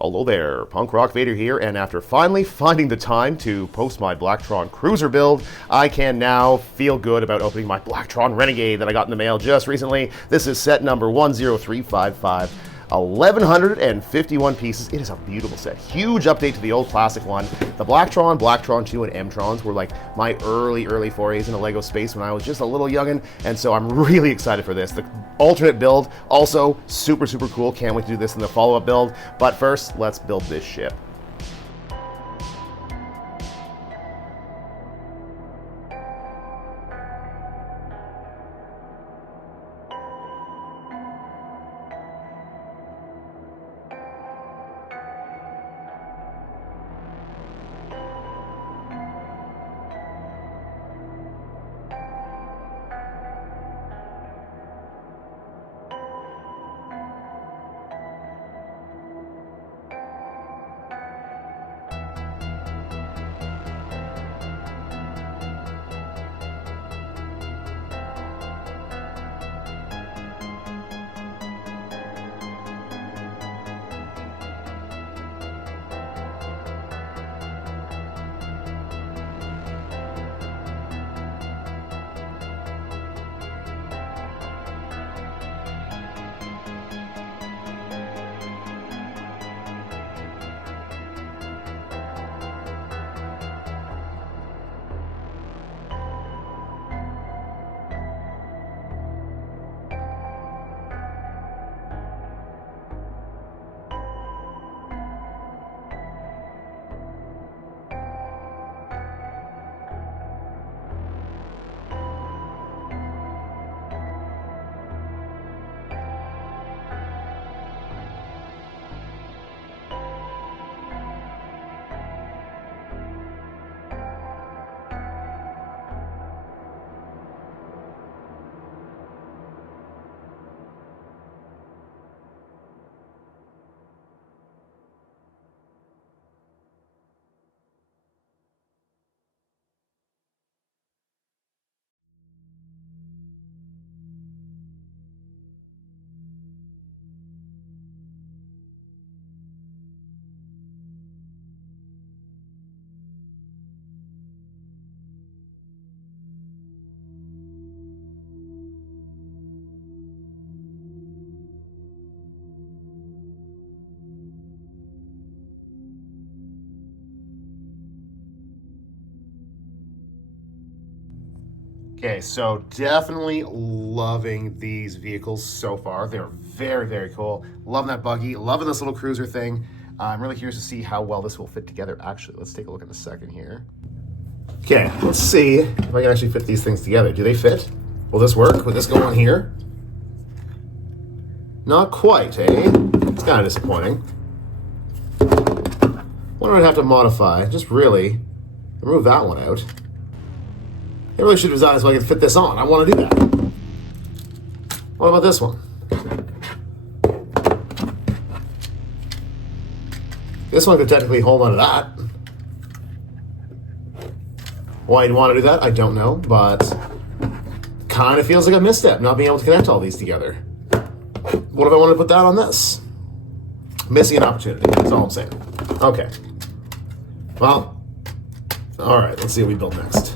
Hello there, Punk Rock Vader here, and after finally finding the time to post my Blacktron Cruiser build, I can now feel good about opening my Blacktron Renegade that I got in the mail just recently. This is set number 10355. 1,151 pieces. It is a beautiful set. Huge update to the old classic one. The Blacktron, Blacktron 2, and M-Trons were like my early forays into LEGO space when I was just a little youngin', and so I'm really excited for this. The alternate build, also super cool. Can't wait to do this in the follow-up build. But first, let's build this ship. Okay, so definitely loving these vehicles so far. They're very cool. Loving that buggy, loving this little cruiser thing. I'm really curious to see how well this will fit together. Actually, let's take a look in a second here. Okay, let's see if I can actually fit these things together. Do they fit? Will this work? Will this go on here? Not quite, eh? It's kind of disappointing. What do I have to modify? Just really remove that one out. I really should design so I can fit this on. I want to do that. What about this one? This one could technically hold onto that. Why you'd want to do that, I don't know, but kind of feels like a misstep not being able to connect all these together. What if I want to put that on this? Missing an opportunity, that's all I'm saying. Okay. Well, all right, let's see what we build next.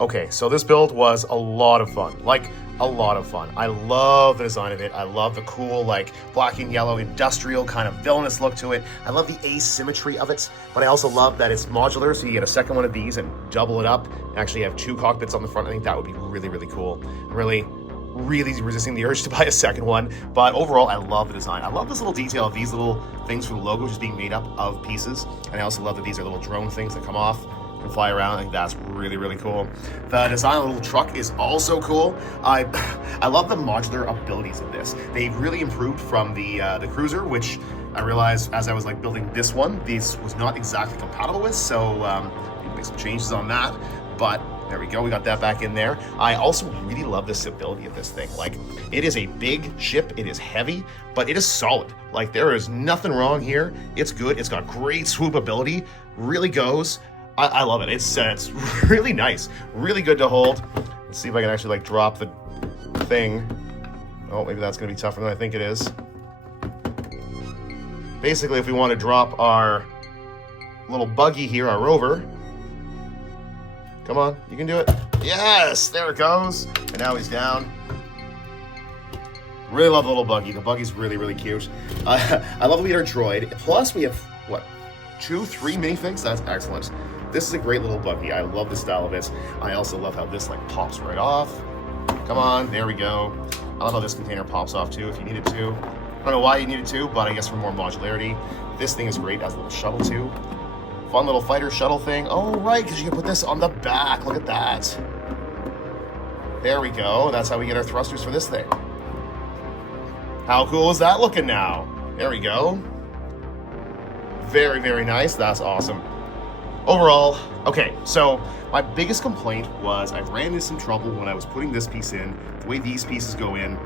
Okay, so this build was a lot of fun, like a lot of fun. I love the design of it. I love the cool, like black and yellow industrial kind of villainous look to it. I love the asymmetry of it, but I also love that it's modular, so you get a second one of these and double it up. Actually have two cockpits on the front. I think that would be really, really cool. Really resisting the urge to buy a second one, but overall I love the design. I love this little detail of these little things for the logo just being made up of pieces, and I also love that these are little drone things that come off and fly around. I think that's really, really cool. The design of the little truck is also cool. I love the modular abilities of this. They've really improved from the Cruiser, which I realized as I was like building this one, this was not exactly compatible with, so need to make some changes on that, but there we go, we got that back in there. I also really love the stability of this thing. Like, it is a big ship, it is heavy, but it is solid. Like, there is nothing wrong here. It's good, it's got great swoop ability, really goes. I love it. It's really nice, really good to hold. Let's see if I can actually like drop the thing. Oh, maybe that's gonna be tougher than I think it is. Basically, if we want to drop our little buggy here, our rover. Come on, you can do it. Yes, there it goes. And now he's down. Really love the little buggy. The buggy's really, really cute. I love the leader droid. Plus, we have, what, 2, 3 minifigs? That's excellent. This is a great little buggy. I love the style of it. I also love how this like pops right off. Come on, there we go. I love how this container pops off too if you needed to. I don't know why you needed to, but I guess for more modularity. This thing is great as a little shuttle too. Fun little fighter shuttle thing. Oh, right, because you can put this on the back. Look at that. There we go. That's how we get our thrusters for this thing. How cool is that looking now? There we go. Very, very nice. That's awesome. Overall, okay, so my biggest complaint was I ran into some trouble when I was putting this piece in. The way these pieces go in,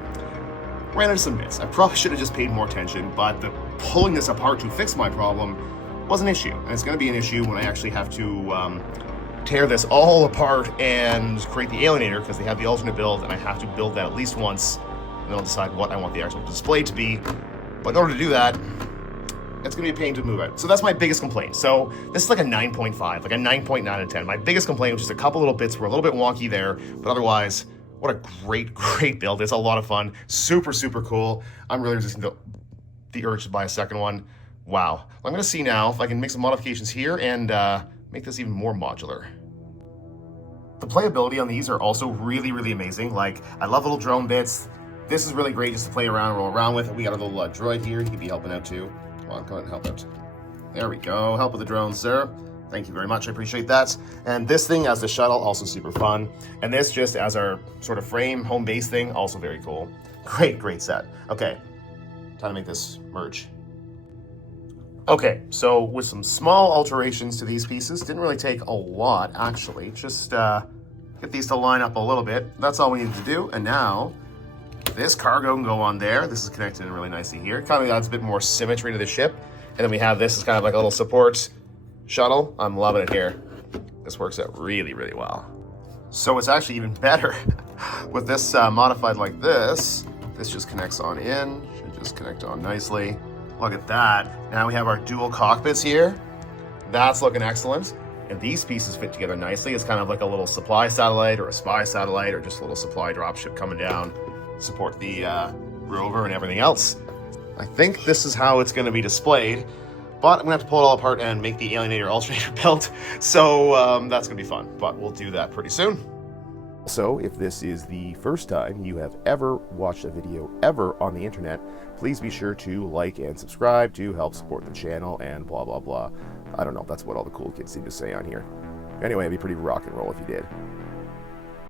ran into some bits. I probably should have just paid more attention, but the pulling this apart to fix my problem was an issue. And it's going to be an issue when I actually have to tear this all apart and create the alienator, because they have the alternate build, and I have to build that at least once, and then I'll decide what I want the actual display to be. But in order to do that, it's gonna be a pain to move it. So that's my biggest complaint. So this is like a 9.5, like a 9.9 out of 10. My biggest complaint was just a couple little bits were a little bit wonky there, but otherwise, what a great, great build. It's a lot of fun. Super, super cool. I'm really resisting the urge to buy a second one. Wow. I'm gonna see now if I can make some modifications here and make this even more modular. The playability on these are also really, really amazing. Like, I love little drone bits. This is really great just to play around, roll around with. We got a little droid here. He could be helping out too. Come on, go ahead and help out. There we go. Help with the drone, sir. Thank you very much. I appreciate that. And this thing as the shuttle, also super fun. And this just as our sort of frame, home base thing, also very cool. Great, great set. Okay, time to make this merge. Okay, so with some small alterations to these pieces, didn't really take a lot, actually. Just get these to line up a little bit. That's all we needed to do. And now, this cargo can go on there. This is connected in really nicely here. Kind of adds a bit more symmetry to the ship. And then we have this as kind of like a little support shuttle. I'm loving it here. This works out really, really well. So it's actually even better with this modified like this. This just connects on in. Should just connect on nicely. Look at that. Now we have our dual cockpits here. That's looking excellent. And these pieces fit together nicely. It's kind of like a little supply satellite or a spy satellite or just a little supply dropship coming down to support the rover and everything else. I think this is how it's going to be displayed, but I'm going to have to pull it all apart and make the alienator alternator build. So that's going to be fun, but we'll do that pretty soon. So if this is the first time you have ever watched a video ever on the internet, please be sure to like and subscribe to help support the channel and blah, blah, blah. I don't know, that's what all the cool kids seem to say on here. Anyway, it'd be pretty rock and roll if you did.